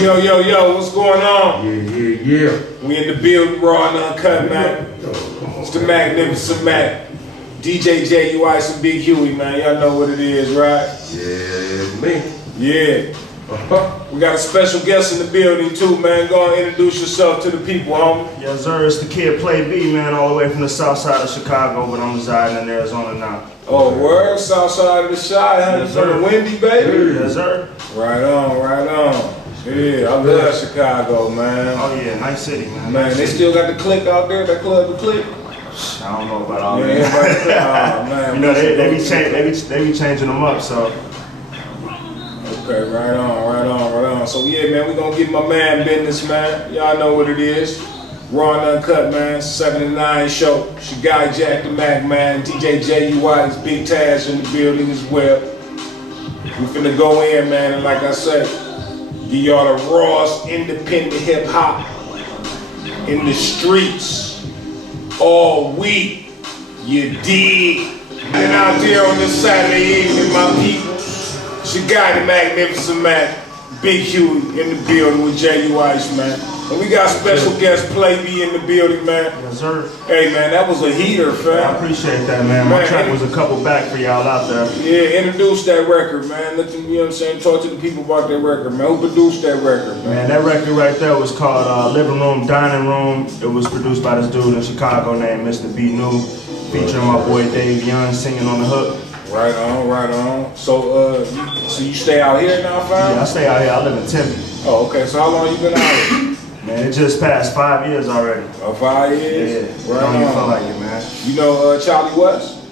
Yo, what's going on? Yeah. We in the building, raw and uncut, man. It's the Magnificent Mac. DJ JUI, some Big Huey, man. Y'all know what it is, right? Yeah, me. Yeah. We got a special guest in the building, too, man. Go and introduce yourself to the people, homie. Yes, sir. It's the kid Play B, man, all the way from the south side of Chicago, but I'm residing in Arizona now. Oh, word? South side of the Chi, huh? Yes, From the windy, baby? Yes, sir. Right on, right on. Yeah, I love Chicago, man. Oh, yeah, nice city, man. Man, they still got the Click out there, that club, the Click? I don't know about all that. Oh, man. You know, they be changing them up, so. Okay, right on. So yeah, man, we gonna get my man business, man. Y'all know what it is. Raw and Uncut, man. 7 to 9 show. It's your guy Jack the Mac, man. DJ JUI is Big Tash in the building as well. We finna go in, man, and like I said, give y'all the rawest independent hip hop in the streets all week. You dig? And out there on this Saturday evening, my people. It's your guy, the Magnificent Mac, Big Huey in the building with JUI, man. And we got special guest Play B in the building, man. Yes, sir. Hey, man, that was a heater, fam. I appreciate that, man. My track was a couple back for y'all out there. Yeah, introduce that record, man. Let them, you know what I'm saying, talk to the people about that record, man. Who produced that record, man? Man, that record right there was called Living Room, Dining Room. It was produced by this dude in Chicago named Mr. B. New, featuring my boy Dave Young singing on the hook. Right on. So, so you stay out here now, fam? Yeah, I stay out here. I live in Tempe. Oh, okay. So how long you been out here? Man, it just passed 5 years already. Oh, 5 years? Yeah, right. Don't even feel like it, man. You know Charlie West?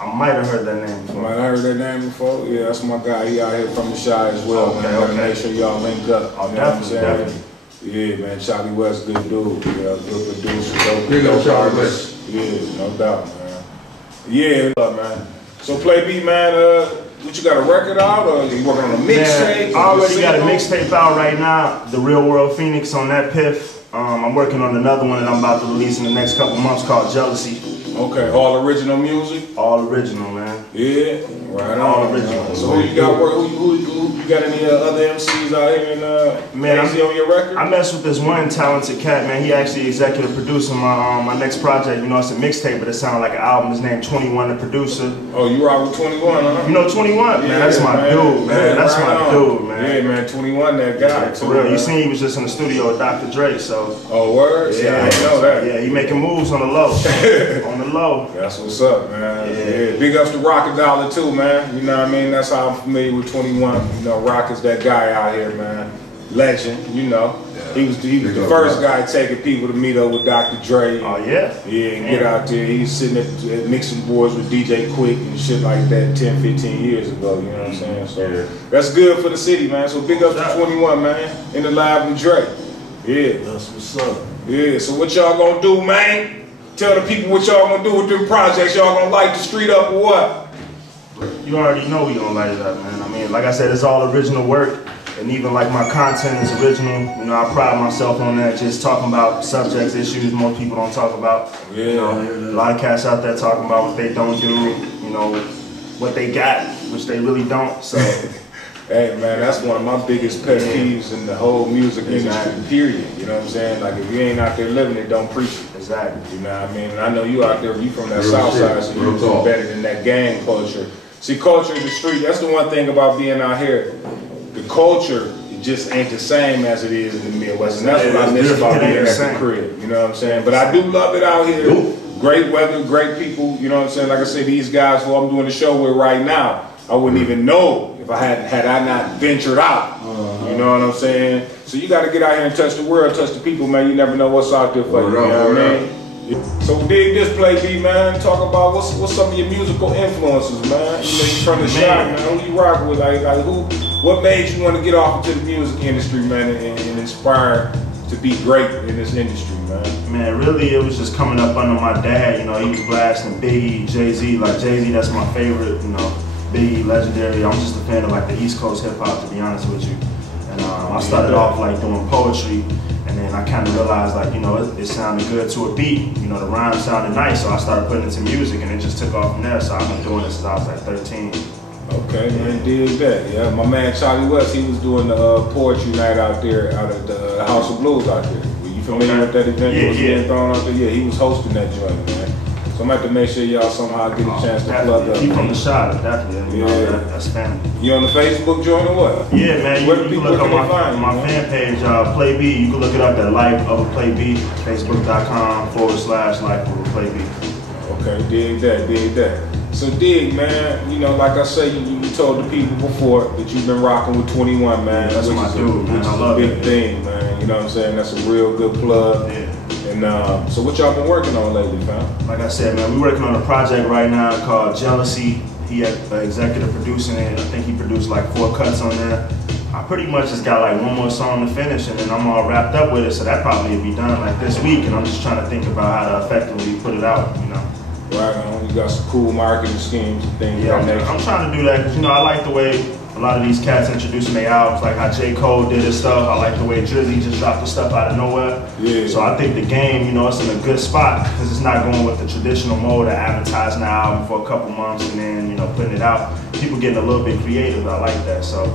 I might have heard that name before. Might have heard that name before? Yeah, that's my guy. He out here from the Chi as well, man. Okay. Make sure y'all link up. Oh, definitely. Yeah, man. Charlie West, good dude. Yeah, good producer. Big up Charlie West. Yeah, no doubt, man. Yeah, man. So Play B, man, what you got, a record out or you working on a mixtape? I already got a mixtape out right now, The Real World Phoenix on that piff. I'm working on another one that I'm about to release in the next couple months called Jealousy. Okay, all original music? All original, man. Yeah, right on. All original. So who you got who you got any other MCs out here in man, on your record? I mess with this one talented cat, man. He actually executive producing my next project. You know, it's a mixtape, but it sounds like an album. His name 21, the producer. Oh, you rock with 21, huh? You know 21? Man, that's my dude, man. Yeah, that's right my dude, man. Yeah, man, 21, that guy. For real. You seen he was just in the studio with Dr. Dre, so. Oh, word? Yeah, I didn't know that. Yeah, he making moves on the low. On the low. That's what's up, man. Yeah. Big ups to Rocket Dollar too, man. You know what I mean? That's how I'm familiar with 21. You know, Rock is that guy out here, man. Legend, you know. Yeah. He was the first guy taking people to meet up with Dr. Dre. Oh yeah? Yeah, and get out there. He was sitting at mixing boards with DJ Quick and shit like that 10, 15 years ago, you know what I'm saying? So that's good for the city, man. So big ups to 21, man. In the live with Dre. Yeah. That's what's up. Yeah, so what y'all gonna do, man? Tell the people what y'all gonna do with them projects. Y'all gonna light the street up or what? You already know we gonna light it up, man. I mean, like I said, it's all original work, and even like my content is original. You know, I pride myself on that, just talking about subjects, issues most people don't talk about. Yeah. You know, a lot of cats out there talking about what they don't do, you know, what they got, which they really don't, so. Hey man, that's one of my biggest pet peeves in the whole music industry, period. You know what I'm saying? Like if you ain't out there living it, don't preach it. Exactly. You know what I mean? And I know you out there, you from that south side, so you're better than that gang culture. See, culture in the street, that's the one thing about being out here. The culture, it just ain't the same as it is in the Midwest. And that's what I miss about being at the crib. You know what I'm saying? But I do love it out here. Great weather, great people. You know what I'm saying? Like I said, these guys who I'm doing the show with right now, I wouldn't even know if had I not ventured out. You know what I'm saying? So you got to get out here and touch the world, touch the people, man. You never know what's out there for you. You know what I mean? So dig this, Play B, man. Talk about what's some of your musical influences, man. You know, you from the shop, man. Who you rock with? Like who? What made you want to get off into the music industry, man, and inspire to be great in this industry, man? Man, really, it was just coming up under my dad. You know, he was blasting Biggie, Jay-Z. Like Jay-Z, that's my favorite. You know. Biggie, legendary. I'm just a fan of like the East Coast hip hop, to be honest with you. And I started off like doing poetry, and then I kind of realized like, you know, it sounded good to a beat. You know, the rhyme sounded nice, so I started putting it to music, and it just took off from there. So I've been doing it since I was like 13. Okay, man, did that. Yeah, my man Charlie West, he was doing the poetry night out there, out at the House of Blues out there. Were you familiar with that event that was being thrown out there? Yeah, he was hosting that joint, man. So I'm gonna have to make sure y'all somehow get a chance to plug up. Keep from the shot, definitely. You know, that's family. You on the Facebook joint or what? Yeah, man. You can look up my fan page, Play B. You can look it up at Life of a Play B, Facebook.com/Life of a Play B. Okay, dig that. So dig, man, you know, like I say, you told the people before that you've been rocking with 21, man. Yeah, that's my dude, man. I love it. Big thing, man. You know what I'm saying? That's a real good plug. Yeah. And so what y'all been working on lately, fam? Like I said, man, we're working on a project right now called Jealousy. He executive producing it. I think he produced like 4 cuts on there. I pretty much just got like one more song to finish, and then I'm all wrapped up with it, so that probably will be done like this week, and I'm just trying to think about how to effectively put it out, you know. Right on. You got some cool marketing schemes and things. Yeah, I'm trying to do that because, you know, I like the way a lot of these cats introducing their albums, like how J. Cole did his stuff. I like the way Drizzy just dropped the stuff out of nowhere. Yeah. So I think the game, you know, it's in a good spot because it's not going with the traditional mode of advertising the album for a couple months and then, you know, putting it out. People getting a little bit creative. I like that. So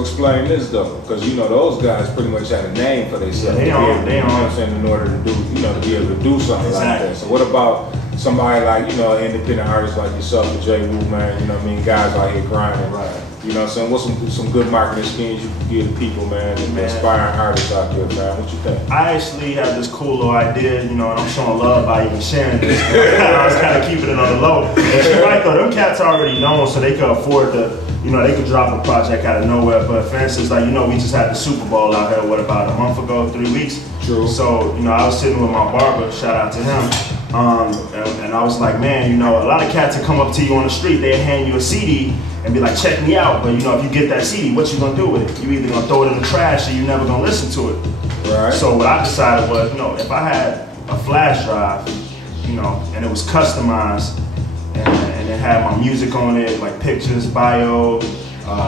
explain this though, because you know those guys pretty much had a name for themselves. Yeah, they on. In order to do, you know, to be able to do something like that. So what about somebody like, you know, an independent artist like yourself, the J. Wu, man, you know what I mean, guys out here grinding, right? You know what I'm saying? What's some good marketing schemes you can give the people, man, and inspiring artists out there, man? What you think? I actually have this cool little idea, you know, and I'm showing love by even sharing this. I was kind of keeping it on the low. And she's right though, them cats already known, so they could afford to, you know, they could drop a project out of nowhere. But for instance, like, you know, we just had the Super Bowl out here, what, about a month ago, 3 weeks? True. So, you know, I was sitting with my barber, shout out to him. And I was like, man, you know, a lot of cats that come up to you on the street, they'll hand you a CD and be like, check me out. But you know, if you get that CD, what you gonna do with it? You either gonna throw it in the trash or you never gonna listen to it. Right. So what I decided was, you know, if I had a flash drive, you know, and it was customized and it had my music on it, like pictures, bio,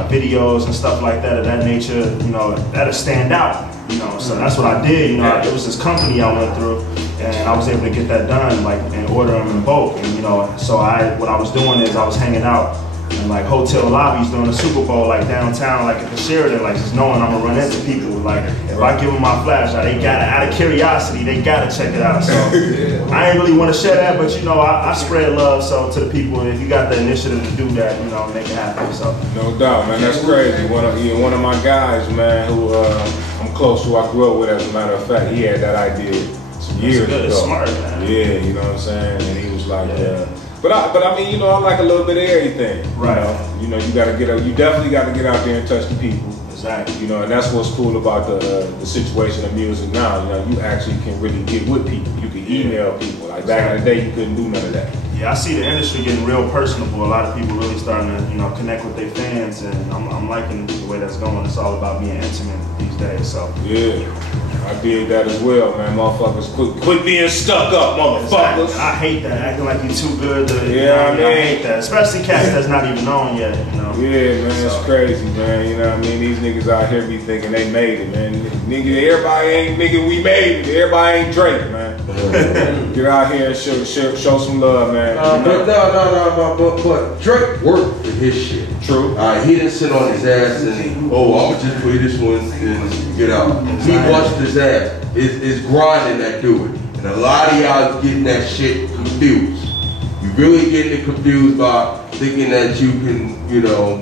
videos and stuff like that of that nature, you know, that'll stand out. You know, so that's what I did. You know, it was this company I went through, and I was able to get that done, like, and order them in bulk. And you know, so what I was doing is I was hanging out in like hotel lobbies during the Super Bowl, like downtown, like at the Sheraton, like just knowing I'm gonna run into people. Like if I give them my flash, they gotta, out of curiosity, they gotta check it out. So I ain't really want to share that, but you know, I spread love so to the people. If you got the initiative to do that, you know, make it happen. So no doubt, man, that's crazy. One of my guys, man, who I'm close to, I grew up with, as a matter of fact, he had that idea some years ago. It's smart, man. Yeah, you know what I'm saying? And he was like, but I mean, you know, I like a little bit of everything. Right. You know, you gotta get out. You definitely got to get out there and touch the people. Exactly. You know, and that's what's cool about the situation of music now. You know, you actually can really get with people. You can email people. Like back in the day, you couldn't do none of that. Yeah, I see the industry getting real personable. A lot of people really starting to, you know, connect with their fans, and I'm liking the way that's going. It's all about being intimate these days. So yeah. I did that as well, man. Motherfuckers, quit being stuck up, motherfuckers. Exactly. I hate that, acting like you're too good to, yeah, I hate that. Especially cats that's not even on yet, you know. Yeah, man, it's crazy, man. You know what I mean? These niggas out here be thinking they made it, man. Nigga, everybody ain't, nigga, we made it. Everybody ain't Drake, man. Get out here and show some love, man. But Drake worked for his shit. True. He didn't sit on his ass and, I'm gonna just play this one and get out. He busted his ass. It's grinding that do it. And a lot of y'all getting that shit confused. You really getting it confused by thinking that you can, you know,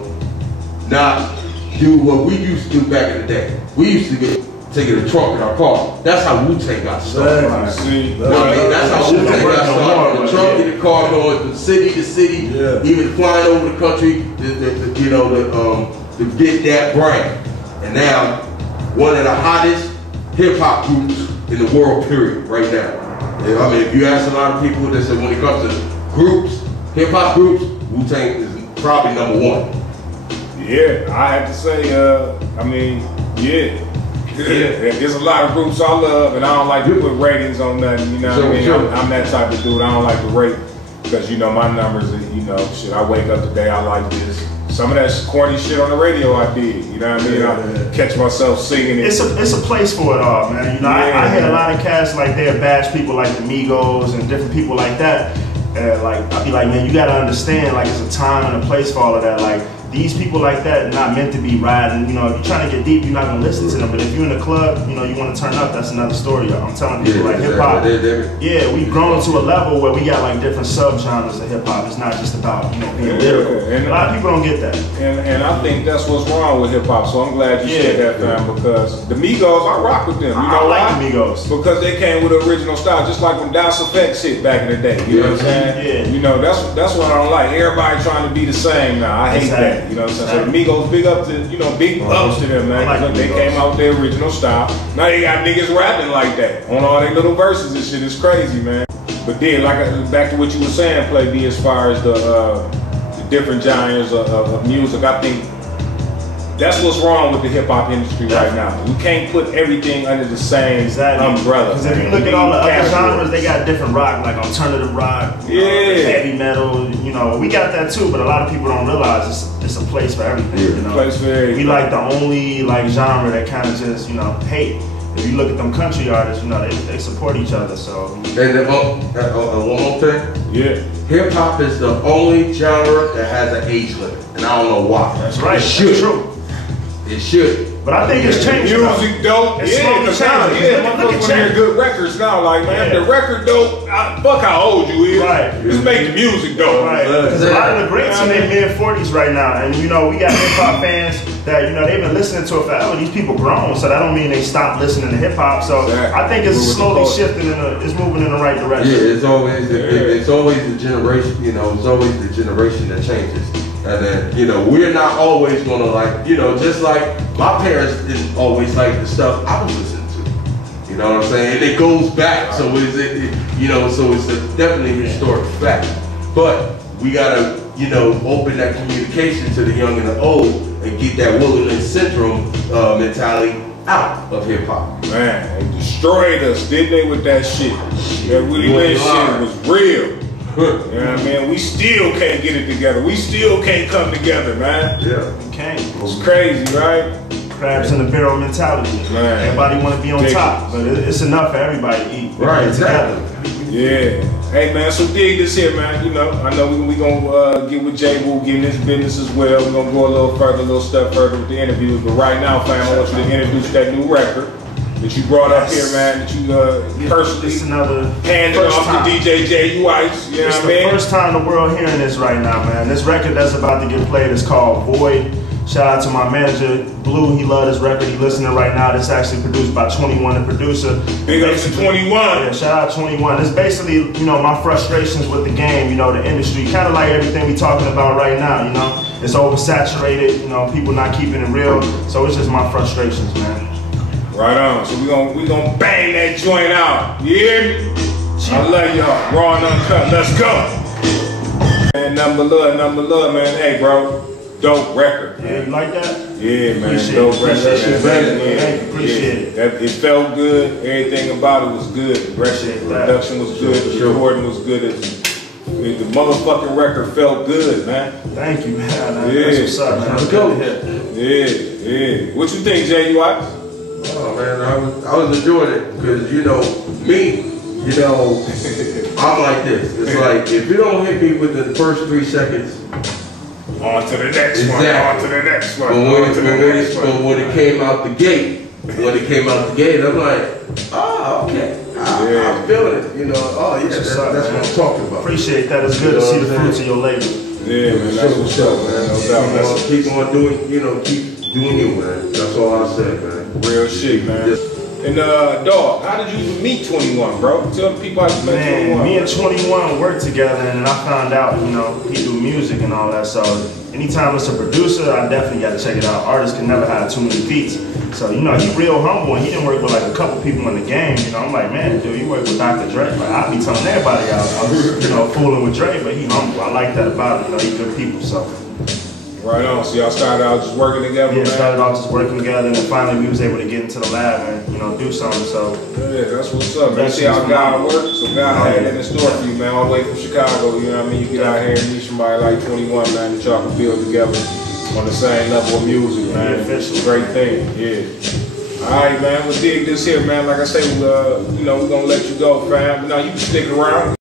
not do what we used to do back in the day. We used to take a trunk in our car. That's how Wu-Tang got started. Right. See, that's how Wu-Tang got started. The trunk in the car, going from city to city, even flying over the country, to get that brand. And now, one of the hottest hip-hop groups in the world, period, right now. I mean, if you ask a lot of people that say when it comes to groups, hip-hop groups, Wu-Tang is probably #1. Yeah, I have to say, I mean, yeah. There's a lot of groups I love, and I don't like to put ratings on nothing, you know what I mean? I'm that type of dude. I don't like to rate, because, you know, my numbers, you know, shit, I wake up today, I like this. Some of that corny shit on the radio I did, you know what I mean? I catch myself singing it. It's a place for it all, man. You know, I hear a lot of cats like they're bash people like the Migos and different people like that. And like, I be like, man, you gotta understand, like, it's a time and a place for all of that. Like, these people like that are not meant to be riding. You know, if you're trying to get deep, you're not gonna listen to them. But if you're in a club, you know, you want to turn up, that's another story. I'm telling people, like, hip hop. Yeah, we've grown to a level where we got like different subgenres of hip hop. It's not just about, you know, being lyrical. And a lot of people don't get that. And I think that's what's wrong with hip hop. So I'm glad you said that, fam, because the Migos, I rock with them. You know why? I like the Migos because they came with the original style, just like when Das Effects hit back in the day. You know what I'm saying? Yeah. You know, that's what I don't like. Everybody trying to be the same now. I hate that. You know what I'm saying? So Migos, big up to, you know, big ups to them, man. Like they came out with their original style. Now they got niggas rapping like that on all their little verses and shit. It's crazy, man. But then, like, back to what you were saying, Play B, as far as the different genres of music, I think that's what's wrong with the hip hop industry right now. We can't put everything under the same umbrella. Because if you look at all the other genres, they got different rock, like alternative rock, heavy metal. You know, we got that too, but a lot of people don't realize it's a place for everything. You know, place for everything. We like the only like genre that kind of just, you know, hate. If you look at them country artists, you know, they support each other. So. And one more thing. Yeah. Hip hop is the only genre that has an age limit, and I don't know why. That's right. It should. That's true. It should. But I think it's changing. Music dope. It's slowly changing. Motherfuckers want to hear good records now. Like, man, the record dope, fuck how old you is. Right. Just make the music dope. Right. Because a lot of the greats in their mid-40s right now. And, you know, we got hip-hop fans that, you know, they've been listening to it forever. These people grown, so that don't mean they stopped listening to hip-hop. So I think it's slowly shifting, it's moving in the right direction. Yeah, it's always the generation, you know, it's always the generation that changes. And then, you know, we're not always gonna like, you know, just like my parents didn't always like the stuff I was listening to. You know what I'm saying? And it goes back, so you know, so it's definitely a historic fact. But we gotta, you know, open that communication to the young and the old and get that wilderness syndrome mentality out of hip hop. Man, they destroyed us, didn't they, with that shit? That Willie Lynch shit was real. You know what I mean? We still can't get it together. We still can't come together, man. Yeah. We can't. It's crazy, right? Crabs in the barrel mentality. Man. Everybody want to be on top, but it's enough for everybody to eat. Right, together. Yeah. Hey, man, so dig this here, man. You know, I know we gonna get with Jay Wu, get in this business as well. We're gonna go a little step further with the interviews. But right now, fam, I want you to introduce that new record that you brought up here, man, that you personally handed off to DJ J.U. Ice, you know what I mean? It's the first time the world hearing this right now, man. This record that's about to get played is called Void. Shout out to my manager, Blue, he loved this record, he listening right now. This actually produced by 21, the producer. Big up to 21. Yeah, shout out 21. It's basically, you know, my frustrations with the game, you know, the industry, kind of like everything we talking about right now, you know? It's oversaturated, you know, people not keeping it real, so it's just my frustrations, man. Right on. So we gonna bang that joint out. You hear me? I love y'all. Raw and uncut. Let's go. Man, number love, man. Hey, bro. Dope record. Yeah, you like that? Yeah, man. Appreciate Dope it. record. Thank you. Appreciate it. It felt good. Everything about it was good. The production was good. The recording was good. The motherfucking record felt good, man. Thank you, man. Yeah. That's what's up, man. Let's go. Yeah. What you think, J.U.I.? Oh man, I was enjoying it because, you know, me, you know, I'm like this. It's like, if you don't hit me within the first 3 seconds, on to the next one, on to the next one, But when it came out the gate, I'm like, oh, okay. I'm feeling it, you know. Oh yeah, that's what I'm talking about. Appreciate that. It's good to see the fruits of your labor. Yeah, man, that's what's up, man. No doubt. Keep on doing, you know, keep doing you, man. That's all I said, man. Real shit, man. And dog, how did you meet 21, bro? Tell people how you met 21. Me and 21 worked together, and then I found out, you know, he do music and all that. So anytime it's a producer, I definitely got to check it out. Artists can never have too many beats. So, you know, he real humble, and he didn't work with like a couple people in the game. You know, I'm like, man, dude, you work with Dr. Dre. Like, I be telling everybody I was, you know, fooling with Dre, but he humble. I like that about him. You know, he good people. So. Right on. So y'all started out just working together, man? Yeah, started out just working together, and then finally we was able to get into the lab and, you know, do something. So yeah, that's what's up, man. See how God works. So God had that in store for you, man. All the way from Chicago, you know what I mean? You get out here and meet somebody like 21, man, that y'all can build together on the same level of music, man. Yeah, it's a great thing, yeah. All right, man. We'll dig this here, man. Like I say, you know, we're gonna let you go, fam. But now you can stick around.